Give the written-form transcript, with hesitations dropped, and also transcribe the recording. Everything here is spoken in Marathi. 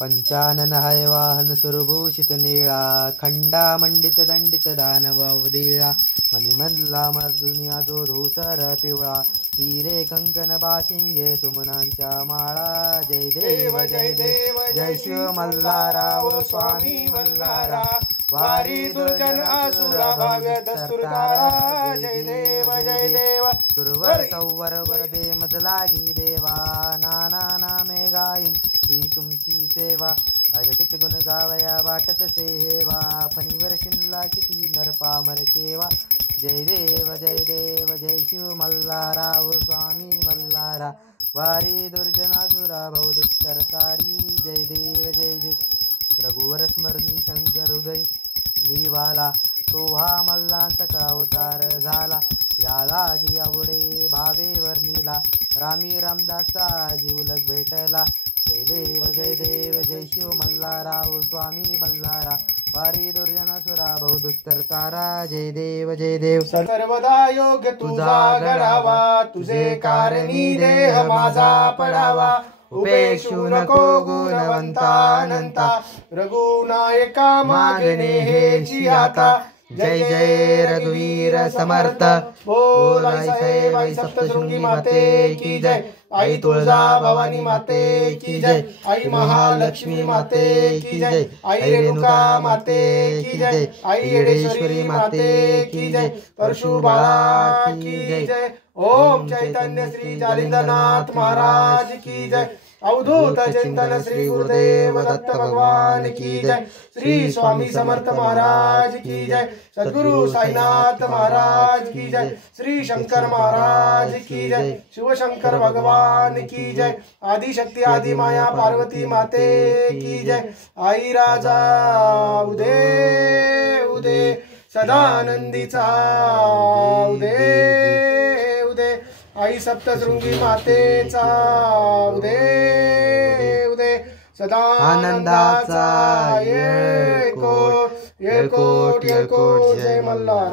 पंचानन हय वाहन सुरभूषित नीळा खंडा मंडित दंडित दानव अवधीळा मणिमल्ला मर्दुनिया जो धूसर पिवळा हिरे कंकन बाशिंगे सुमनांच्या माळा जय देव जय देव जय शिव मल्हारा ओ स्वामी मल्हारा वारी दुर्जन असुरा भाव्य दस्तुरकारा जय देव जय देव सुरवर सौवर वरदे मदलागी देवा नाना नामे गाईन ही तुमची सेवा अघटित गुण गावया वाटत सेवा फणीवर शिनला किती नरपामर केवा जय देव जय शिव मल्हारा ओ स्वामी मल्हारा वारी दुर्जनासुरा भवदुत्तरकारी जय देव रघुवर स्मरणी शंकर हृदय निवाला तो हा मल्लांतका अवतार झाला याला की आवडे भावे वर्णिला रामी रामदासा जीवलग भेटला जय देव जय शिव मल्हारा ओ स्वामी मल्हारा वारी दुर्जनासुरा भवदुस्तर तारा जय देव सर्वदा योग्य तुझा घडावा तुझे कारणी देह माझा पडावा उपेक्षू नको गुणवंतानंता रघुनायका मागणे हेची आता जय जय रघुवीर समर्थ बोल आई सप्तशृंगी माते की जय आई तुळजा भवानी माते की जय आई महालक्ष्मी माते की जय आई रेणुका माते की जय आई येडेश्वरी माते की जय परशुबाळा की जय ओम चैतन्य श्री जालिंदरनाथ महाराज की जय अवधूत चिंतन श्री गुरुदेव दत्त भगवान की जय श्री स्वामी समर्थ महाराज की जय सद्गुरु साईनाथ महाराज की जय श्री शंकर महाराज की जय शिवशंकर भगवान की जय आदिशक्ती आदि माया पार्वती माते की जय आई राजा उदे उदे सदानंदीचा उदे उदे आई सप्तशृंगी मातेचा उदे उदे सदा आनंदाचा येळकोट जय मल्हार।